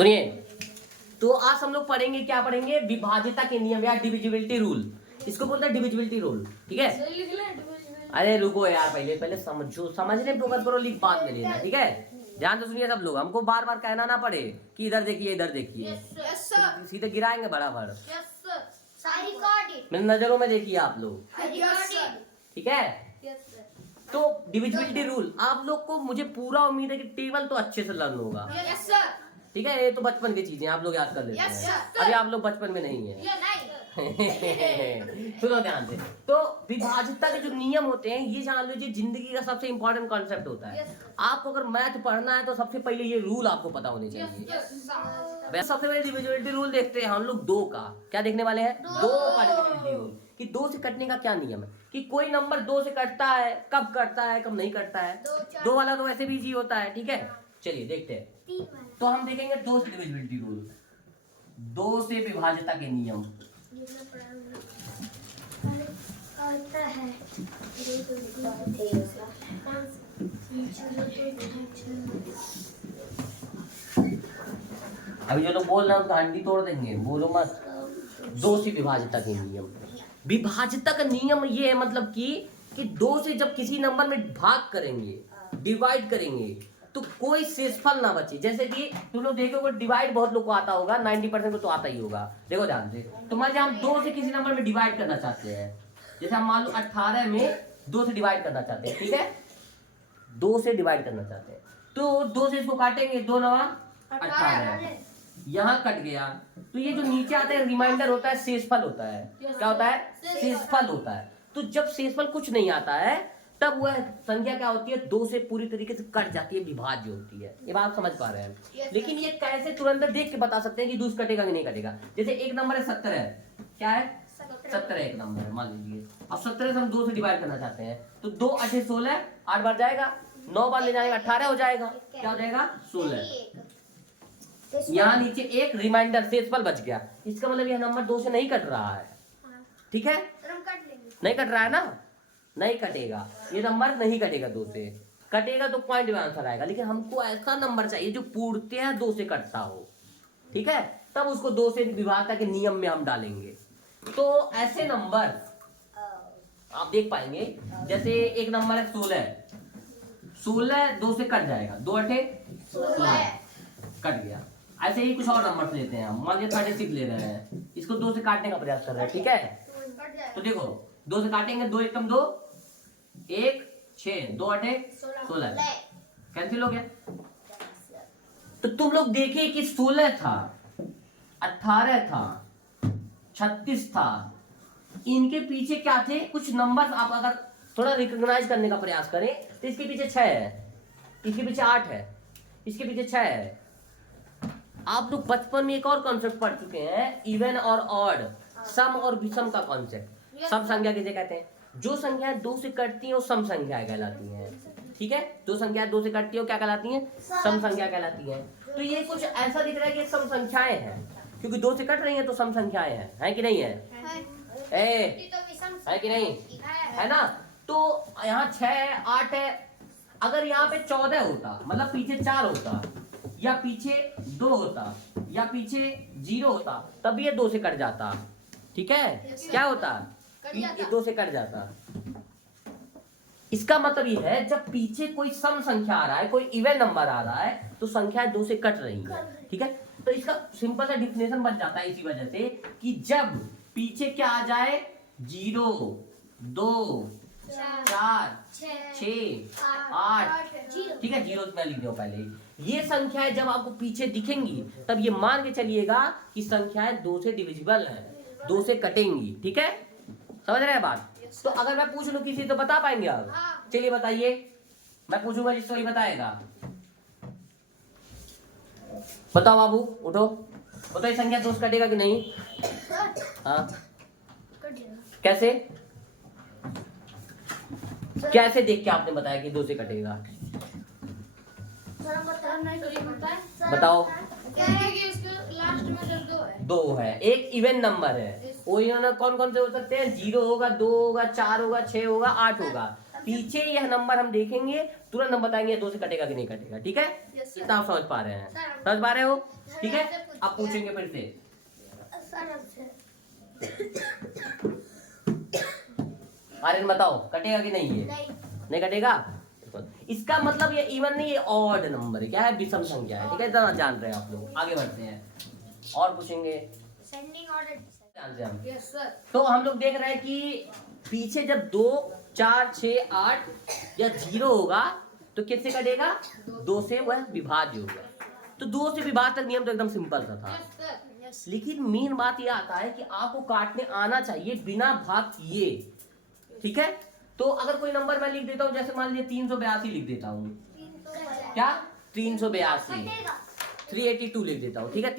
सुनिए, तो आज हम लोग पढ़ेंगे, क्या पढ़ेंगे, विभाज्यता के नियम या डिविजिबिलिटी रूल। इसको बोलते हैं डिविजिबिलिटी रूल, ठीक है। अरे रुको यार, पहले पहले समझो, समझने पे फोकस करो, लिख बाद में लेना, ठीक है। ध्यान से सुनिए सब लोग, हमको बार बार कहना ना पड़े कि इधर देखिए इधर देखिए, सीधे गिराएंगे बराबर। मेरी नजरों में देखिए आप लोग, ठीक है। तो डिविजिबिलिटी रूल आप लोग को, मुझे पूरा उम्मीद है कि टेबल तो अच्छे से लर्न होगा, ठीक है। ये तो बचपन की चीजें आप लोग याद कर लेते हैं, अभी आप लोग बचपन में नहीं है। सुनो ध्यान से, तो विभाज्यता के जो नियम होते हैं, ये जान लीजिए जिंदगी का सबसे इंपॉर्टेंट कॉन्सेप्ट होता है। आपको अगर मैथ पढ़ना है तो सबसे पहले ये रूल आपको पता होने चाहिए। सबसे पहले डिविजिबिलिटी रूल देखते हैं हम लोग, दो का। क्या देखने वाले हैं? दो का डिविजिबिलिटी रूल, कि दो से कटने का क्या नियम है, कि कोई नंबर दो से कटता है, कब कटता है कब नहीं कटता है। दो वाला तो वैसे भी इजी होता है, ठीक है। चलिए देखते हैं, तो हम देखेंगे दो से डिविजिबिलिटी रूल, दो से विभाज्यता के नियम। अभी जो लोग बोल रहे हैं उसका हड्डी तोड़ देंगे, बोलो मत। दो से विभाज्यता के नियम, विभाज्यता का नियम ये है, मतलब कि दो से जब किसी नंबर में भाग करेंगे, डिवाइड करेंगे, तो कोई शेषफल ना बचे। जैसे कि तुम लोग देखोगे डिवाइड बहुत लोग को आता होगा, 90% को तो आता ही होगा। देखो ध्यान से, तो मान लीजिए हम दो से किसी नंबर में डिवाइड करना चाहते हैं, जैसे हम मान लो 18 में दो से डिवाइड करना चाहते हैं, ठीक है। दो से डिवाइड करना चाहते हैं, तो दो से इसको काटेंगे, 2 9 18, यहाँ कट गया। तो ये जो नीचे आता है रिमाइंडर होता है, शेषफल होता है। क्या होता है? शेषफल होता है। तो जब शेषफल कुछ नहीं आता है, तब वह संख्या क्या होती है? दो से पूरी तरीके से कट जाती है, विभाज्य होती है। ये बात समझ पा रहे हैं? लेकिन ये कैसे तुरंत देख के बता सकते हैं कि दूसरा कटेगा कि नहीं कटेगा? जैसे एक नंबर है 70 है, क्या है? 70 एक नंबर है, मान लीजिए। अब 70 से हम दो से डिवाइड करना चाहते हैं, तो 2 8 16, 8 बार जाएगा, 9 बार ले जाएगा, 18 हो जाएगा। क्या हो जाएगा? 16। यहाँ नीचे एक रिमाइंडर शेषफल बच गया, इसका मतलब यह नंबर दो से नहीं कट रहा है, ठीक है। नहीं कट रहा है ना, नहीं कटेगा, ये नंबर नहीं कटेगा। दो से कटेगा तो पॉइंट में आंसर आएगा, लेकिन हमको ऐसा नंबर चाहिए जो पूर्णतः दो से कटता हो, ठीक है। तब उसको दो से विभाज्यता के नियम में हम डालेंगे। तो ऐसे नंबर आप देख पाएंगे, जैसे एक नंबर है 16 दो से कट जाएगा, 2 8 16 कट गया। ऐसे ही कुछ और नंबर लेते हैं हम, मान लीजिए 36 ले रहे हैं, इसको दो से काटने का प्रयास कर रहे हैं, ठीक है। तो देखो दो से काटेंगे, 2 एकम 2, 1 6, 2 8 16, कैंसिल हो गया। तो तुम लोग देखिए कि 16 था, 18 था, 36 था, इनके पीछे क्या थे? कुछ नंबर आप अगर थोड़ा रिकॉग्नाइज करने का प्रयास करें, तो इसके पीछे 6 है, इसके पीछे 8 है, इसके पीछे 6 है। आप लोग बचपन में एक और कॉन्सेप्ट पढ़ चुके हैं, इवन और ऑड, सम और विषम का कॉन्सेप्ट। सम संख्या किसे कहते हैं? जो संख्याएं दो से कटती हैं वो सम संख्याएं कहलाती हैं, ठीक है। जो संख्याएं दो से कटती हैं वो क्या कहलाती हैं? सम संख्या कहलाती हैं। तो ये कुछ ऐसा दिख रहा है कि सम संख्याएं हैं, क्योंकि दो से कट रही हैं तो सम संख्याएं हैं कि नहीं है? है कि नहीं? है ना। तो यहाँ 6 है, 8 है, अगर यहाँ पे 14 होता, मतलब पीछे 4 होता, या पीछे 2 होता, या पीछे 0 होता, तब ये 2 से कट जाता, ठीक है। क्या होता? ये 2 से कट जाता। इसका मतलब ये है, जब पीछे कोई सम संख्या आ रहा है, कोई इवन नंबर आ रहा है, तो संख्याएं 2 से कट रही है, ठीक है। तो इसका सिंपल सा डिफिनेशन बन जाता है इसी वजह से, कि जब पीछे क्या आ जाए? 0 2 4 6 8, ठीक है। 0 मैं लिख दो पहले। ये संख्याएं जब आपको पीछे दिखेंगी, तब ये मान के चलिएगा कि संख्याएं 2 से डिविजिबल हैं, 2 से कटेंगी, ठीक है। समझ रहे हैं बात? तो अगर मैं पूछ लूं किसी, तो बता पाएंगे आप? चलिए बताइए, मैं पूछूंगा जिसको ही बताएगा। बताओ बाबू, उठो, बताइए संख्या 2 से कटेगा कि नहीं? हाँ, कैसे कैसे देख के आपने बताया कि 2 से कटेगा? बताओ। लास्ट में 2 है, एक इवन नंबर है। वो कौन कौन से हो सकते हैं? 0 होगा, 2 होगा, 4 होगा, 6 होगा, 8 होगा। पीछे यह नंबर हम देखेंगे, तुरंत हम बताएंगे 2 से कटेगा कि नहीं कटेगा। ठीक है, इतना आप समझ पा रहे हैं? समझ पा रहे हो? ठीक है, आप पूछेंगे फिर से आर्यन बताओ कटेगा कि नहीं? ये नहीं कटेगा। इसका मतलब ये इवन नहीं, ये ऑड नंबर है। क्या है? विषम संख्या है। ठीक है, इतना जान रहे हैं आप लोग। आगे बढ़ते हैं और पूछेंगे। तो हम लोग देख रहे हैं कि पीछे जब 2, 4, 6, 8 या 0 होगा तो किससे कटेगा? 2 से वह विभाज्य होगा। तो 2 से विभाज्य तक नियम तो एकदम सिंपल सा था। लेकिन मेन बात यह आता है कि आपको काटने आना चाहिए बिना भाग किए। ठीक है, तो अगर कोई नंबर मैं लिख देता हूँ, जैसे मान लीजिए 382 लिख देता हूँ। क्या? 382, 382 लिख देता हूँ। ठीक है,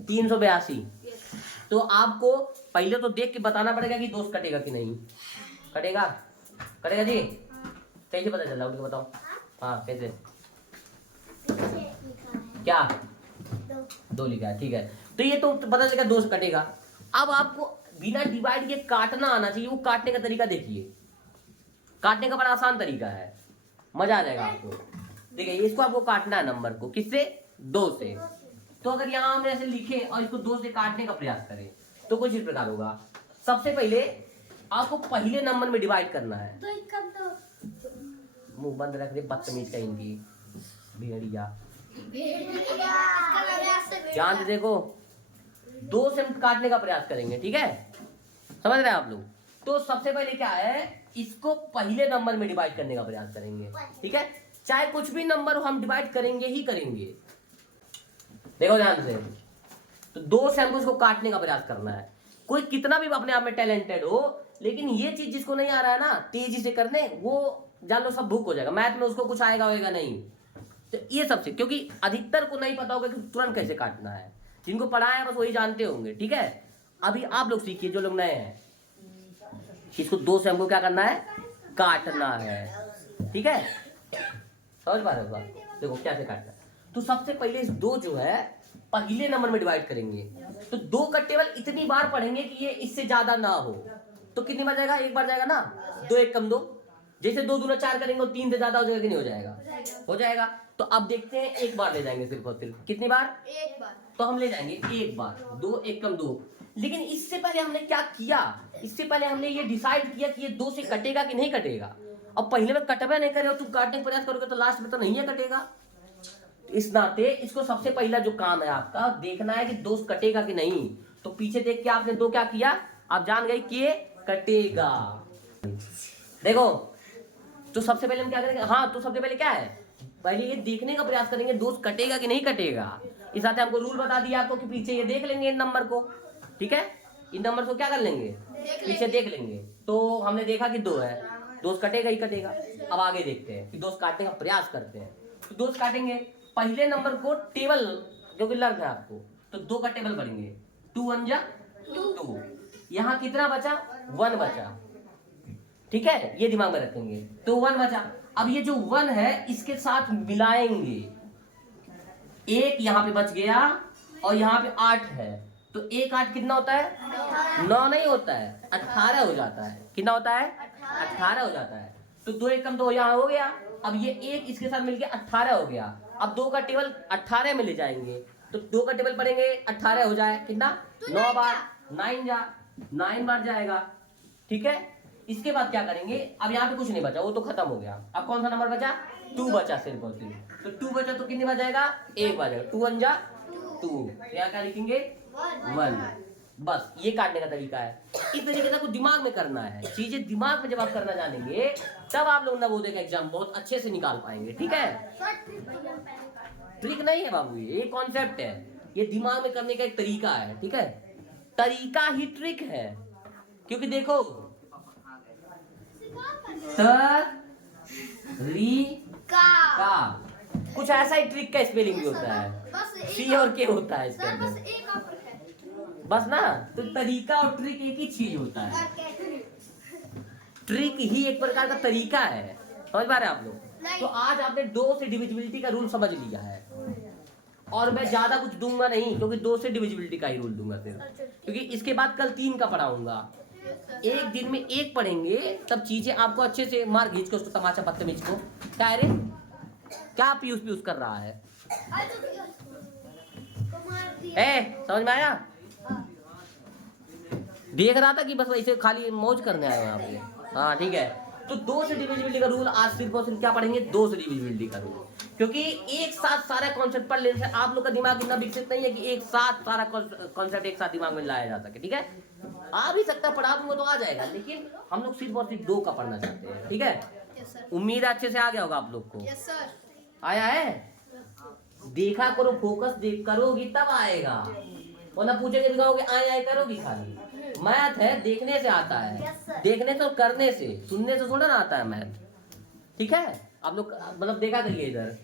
382। तो आपको पहले तो देख के बताना पड़ेगा कि 2 से कटेगा कि नहीं कटेगा। कटेगा जी? कैसे पता चल रहा है बताओ? हाँ कैसे? क्या? 2 लिखा है। ठीक है, तो ये तो पता चलेगा 2 से कटेगा। अब आपको बिना डिवाइड के काटना आना चाहिए। वो काटने का तरीका देखिए, काटने का बड़ा आसान तरीका है, मजा आ जाएगा आपको। देखिए, इसको आपको काटना है नंबर को, किससे? 2 से। तो अगर यहाँ हम ऐसे लिखे और इसको 2 से काटने का प्रयास करें तो कुछ इस प्रकार होगा। सबसे पहले आपको पहले नंबर में डिवाइड करना है। मुंह बंद रख दे बदतमीज का, इनकी भेड़िया ध्यान से देखो। 2 से हम काटने का प्रयास करेंगे। ठीक है, समझ रहे हैं आप लोग? तो सबसे पहले क्या है, इसको पहले नंबर में डिवाइड करने का प्रयास करेंगे। ठीक है, चाहे कुछ भी नंबर हो हम डिवाइड करेंगे ही करेंगे। देखो ध्यान से, तो 2 से हमको इसको काटने का प्रयास करना है। कोई कितना भी अपने आप में टैलेंटेड हो, लेकिन ये चीज जिसको नहीं आ रहा है ना तेजी से करने, वो जान लो सब भूख हो जाएगा। मैथ में उसको कुछ आएगा होगा नहीं। तो ये सबसे, क्योंकि अधिकतर को नहीं पता होगा कि तुरंत कैसे काटना है। जिनको पढ़ा है बस वही जानते होंगे। ठीक है, अभी आप लोग सीखिए जो लोग नए हैं। इसको 2 से हमको क्या करना है? काटना है। ठीक है, समझ पा रहे हो? देखो कैसे काटना है। तो सबसे पहले इस 2 जो है पहले नंबर में डिवाइड करेंगे। तो 2 का टेबल इतनी बार पढ़ेंगे कि ये इससे ज्यादा ना हो। तो कितनी बार जाएगा? 1 बार जाएगा ना। 2 1 कम 2, जैसे 2 दूना 4 करेंगे 3 से ज्यादा हो जाएगा कि नहीं हो जाएगा? हो जाएगा। तो अब देखते हैं, 1 बार ले जाएंगे सिर्फ और सिर्फ। कितनी बार? 1 बार। तो हम ले जाएंगे 1 बार। 2 1 कम 2। लेकिन इससे पहले हमने क्या किया? इससे पहले हमने ये डिसाइड किया कि ये 2 से कटेगा कि नहीं कटेगा। अब पहले में कटवा नहीं करे हो, तुम काटने का प्रयास करोगे तो लास्ट में तो नहीं है कटेगा। इस नाते इसको सबसे पहला जो काम है आपका देखना है कि 2 से कटेगा कि नहीं। तो पीछे देख के आपने 2 क्या किया, आप जान गए कि ये कटेगा। देखो, तो सबसे पहले हम क्या करेंगे? हाँ, तो सबसे पहले क्या है, पहले ये देखने का प्रयास करेंगे 2 से कटेगा कि नहीं कटेगा। इस साथ हमको रूल बता दिया आपको कि पीछे ये देख लेंगे इन नंबर को। ठीक है, इन नंबर को क्या कर लेंगे? पीछे देख लेंगे। तो हमने देखा कि 2 है, 2 से कटेगा ही कटेगा। अब आगे देखते हैं कि 2 से काटने का प्रयास करते हैं। तो 2 से काटेंगे, पहले नंबर को टेबल जो कि लर्न है आपको, तो 2 का टेबल भरेंगे। 2 1 जा 2। यहाँ कितना बचा? 1 बचा। ठीक है, ये दिमाग में रखेंगे। तो 1 बचा। अब ये जो 1 है इसके साथ मिलाएंगे। 1 यहाँ पे बच गया और यहाँ पे 8 है। तो 1 8 कितना होता है? 9 नहीं होता है, 18 हो जाता है। कितना होता है? 18 हो जाता है। तो 2 1 कम 2 यहाँ हो गया। अब ये 1 इसके साथ मिलके 18 हो गया। अब 2 का टेबल 18 में ले जाएंगे। तो 2 का टेबल पढ़ेंगे 18 हो जाए कितना? 9 बार। 9 बार जाएगा। ठीक है, इसके बाद क्या करेंगे? अब यहाँ पे कुछ नहीं बचा, वो तो खत्म हो गया। अब कौन सा नंबर बचा? 2 बचा सिर्फ और सिर्फ। तो 2 बचा तो कितनी बार जाएगा? 1 बार जाएगा। 2 1 जा 2। यहाँ क्या लिखेंगे? 1। बस ये काटने का तरीका है। इस तरीके से कुछ दिमाग में करना है। चीजें दिमाग में जब आप करना जानेंगे तब आप लोग नवोदय का एग्जाम बहुत अच्छे से निकाल पाएंगे। ठीक है, ट्रिक नहीं है बाबू, ये कॉन्सेप्ट है। ये दिमाग में करने का एक तरीका है। ठीक है, तरीका ही ट्रिक है। क्योंकि देखो, का कुछ ऐसा ही ट्रिक का स्पेलिंग भी होता है। सी और के होता है इसके अंदर। बस ना, तो तरीका और ट्रिक एक ही चीज होता है। ट्रिक ही एक प्रकार का तरीका है। समझ पा रहे हैं आप लोग? तो आज आपने 2 से डिविजिबिलिटी का रूल समझ लिया है। और मैं ज्यादा कुछ दूंगा नहीं, क्योंकि 2 से डिविजिबिलिटी का ही रूल दूंगा सिर्फ। क्योंकि इसके बाद कल 3 का पढ़ाऊंगा। एक दिन में एक पढ़ेंगे तब चीजें आपको अच्छे से मार खींच के उसको तमाचा बदतमीज को। क्या है रे, क्या पीयूष पीयूष कर रहा है? समझ में आया? देख रहा था कि बस वैसे खाली मौज करने आए हो यहाँ पे। हाँ ठीक है। तो 2 से डिविजिबिलिटी का रूल आज सिर्फ और सिर्फ क्या पढ़ेंगे, 2 से डिविजिबिलिटी का रूल। क्योंकि एक साथ सारा कॉन्सेप्ट पढ़ लेने से आप लोग का दिमाग इतना विकसित नहीं है कि एक साथ सारा कॉन्सेप्ट एक साथ दिमाग में लाया जा सके। ठीक है, आ भी सकता है, पढ़ा दूंगा तो आ जाएगा, लेकिन हम लोग सिर्फ और सिर्फ 2 का पढ़ना चाहते हैं। ठीक है, उम्मीद है अच्छे से आ गया होगा आप लोग को। आया है? देखा करो, फोकस देख करोगी तब आएगा, और ना पूछेंगे दिखाओगे आए आए करोगी खाली। मैथ है, देखने से आता है, देखने से और करने से, सुनने से थोड़ा ना आता है मैथ। ठीक है, आप लोग मतलब देखा करिए इधर।